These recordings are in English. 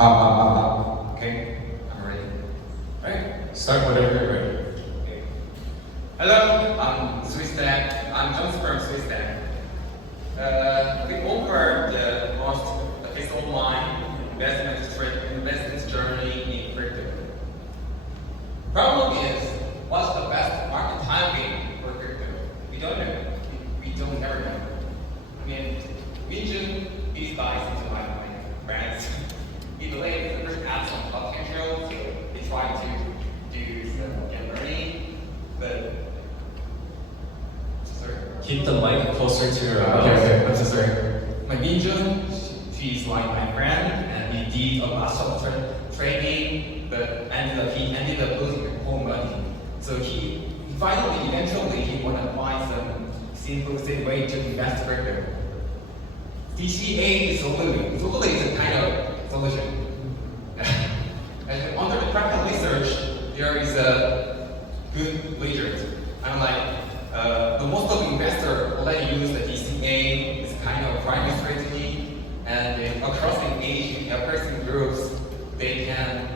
Okay, I'm ready. Right? Start whenever you're ready. Okay. Hello, I'm Suistack. I'm John from Suistack. We offer the most efficient online investment journey in crypto. Problem is, what's the best market timing for crypto? We don't know. We don't ever know. I mean, vision these guys into my brands. In the way the first have some potential, so they try to do some learning, but sorry. Keep the mic closer to your mouth. Okay, I'm so sorry. My vision, she's like my friend, and he did a lot of training, but he ended up losing his whole money. So he finally, eventually, he wanna find some simple way to invest crypto. DCA is solution. Solution is a kind of solution. And under the practical research, there is a good literature. I'm like, the most of the investors already use the DCA. It's kind of primary strategy, and across the age person groups, they can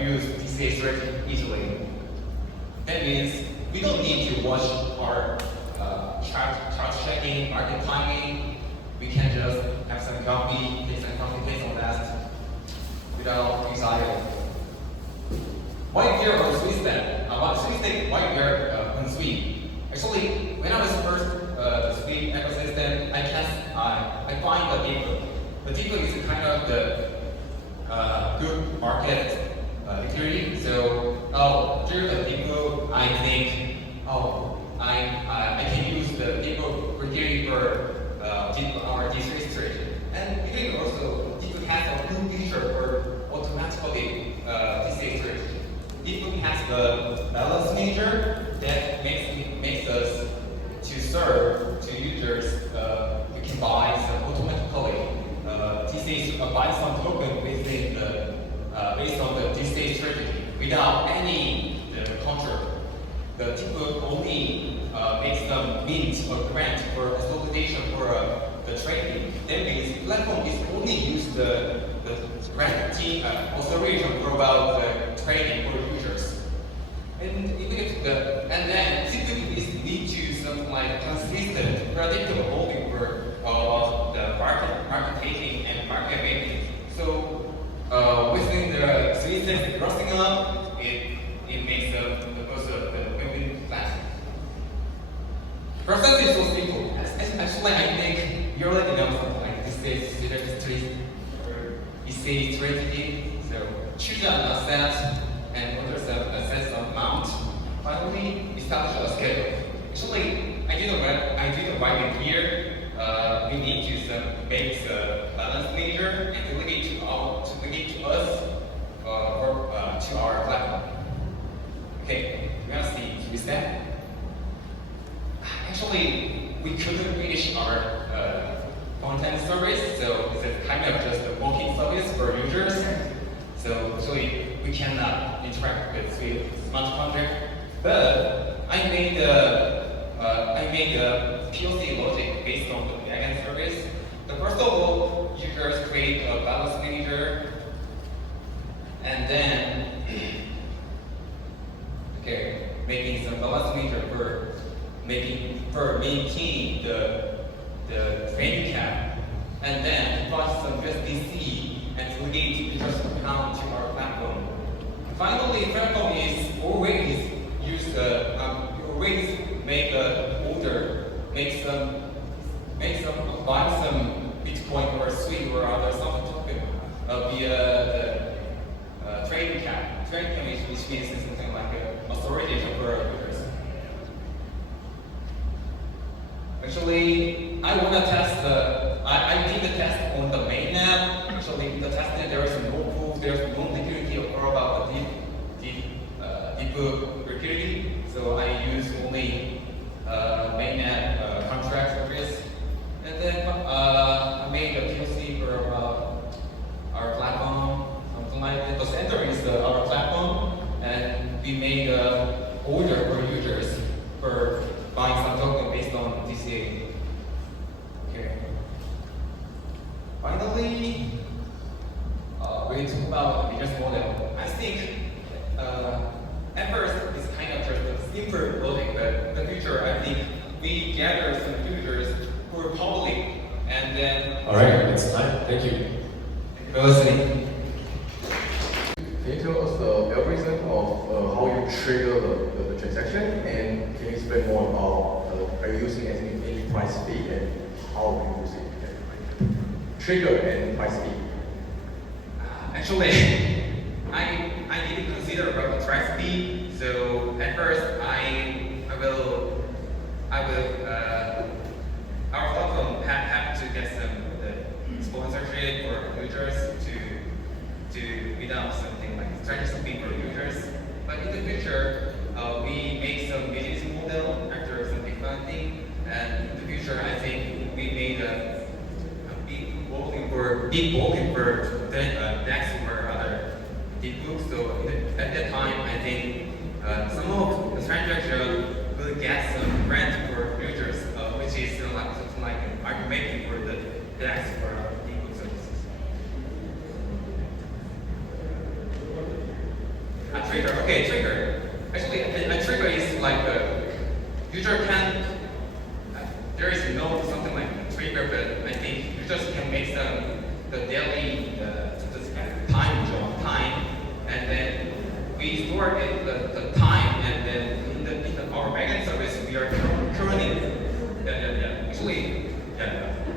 use DCA strategy easily. That means we don't need to watch our chart checking, market timing. We can just have some copy, take some copy-paste on that without anxiety. Why here on Suistack? Suistack, why here on Sui? Actually, when I was first the Sui ecosystem, I find the Deepbook. The Deepbook is kind of the good market liquidity. So, through the Deepbook, I think, I can use the Deepbook liquidity for our DCA strategy. And we think also Deepbook has a new feature for automatically DCA strategy. Deepbook has the balance manager that makes us to serve to users. We can buy some automatically DCA buy some token within the based on the DCA strategy without any control. The Deepbook only makes them mint or grant or solicitation for the trading. That means platform is only use the granting authorization for about the trading for users. And then typically this leads to something like consistent, predictable holding for the market taking and market making. So within the Suistack crossing up, it makes the win-win platform. Process is so simple. Actually, I think you already know something like this is strategy. So choose an asset and order the assets amount. Finally, establish a schedule. Actually, I didn't write it here. We need to make the balance manager and delegate to us or to our platform. Okay, you want to see Suistack? Actually, we couldn't finish our content service, so it's kind of just a booking service for users. So actually, we cannot interact with smart contract. But I made a POC logic based on the backend service. The first of all, users create a balance manager, and then making some balance manager for maintaining the trading cap, and then deposit some USDC and delegate interest account to our platform. Finally, platform is always make an order, buy some Bitcoin or Sui or other software token via the trading cap. Trading cap which means something like a authorization for users. Actually, I want to test I did the test on the mainnet. Actually, in the test there is no proof, there's no liquidity about the Deepbook liquidity. So I use only mainnet contract service. And then I made a POC for our platform, something like that. The center is our platform, and we made an order for users for buying some token based on DCA. Okay. Finally, wait. gather some users who are public, and then. All right, it's time. Thank you. For listening. Can you tell us the algorithm of how you trigger the transaction, and can you explain more about are you using any price fee and how you use it? Trigger and price fee. Actually, I didn't consider about the price fee. So at first, our platform have to get some sponsorship for users to without something like transaction fee for users. But in the future, we make some business model after some big funding, and in the future, I think we made a big booking for next or other Deepbook. So at that time, I think some of the transaction will get some rent for users, which is like something like argument for the next or other Deepbook services. A trigger, okay, trigger. Actually, a trigger is like a user can. There is no something like a trigger, but I think users can make the daily time, and then we store the time, and then in our backend service we are currently actually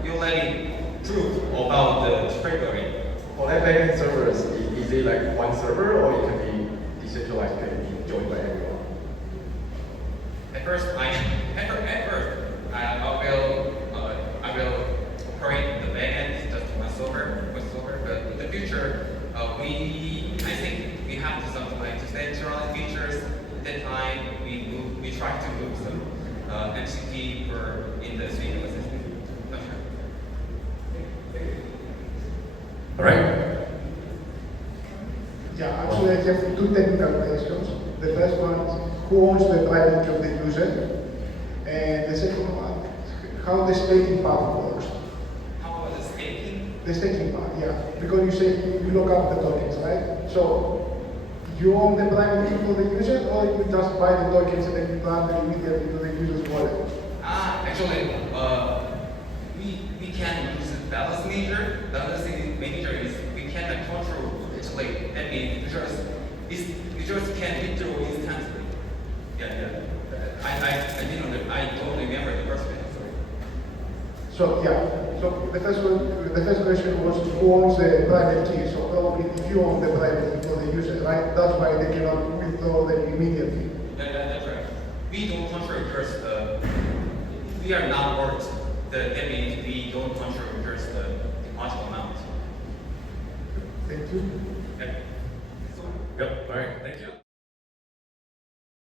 you're letting proof about the triggering. For that backend servers, is it like one server or it can be decentralized, can be joined by everyone? At first, I will operate the backend just one server, but in the future, I think we have to something like decentralized features. At that time, we try to move some MCP in the Sui ecosystem. Not sure. All right. Yeah, actually I have two technical questions. The first one is who owns the private key of the user? And the second one, how the staking part works. How about the staking? The staking part, yeah. Because you say you lock up the tokens, right? So you own the private key for the user, or you just buy the tokens and then you transfer immediately to the user's wallet? Actually, we can use a balance measure. Balance measure is we can control. Actually, that means users can withdraw instantly. Yeah. I don't remember the first one. Sorry. So yeah, so the first question was who owns the private key. So probably if you own the private key for the user, right? That's why they cannot withdraw them immediately. That's right. We don't control users. We are not worth. That means we don't control users the deposit amount. Thank you. Okay. Yep.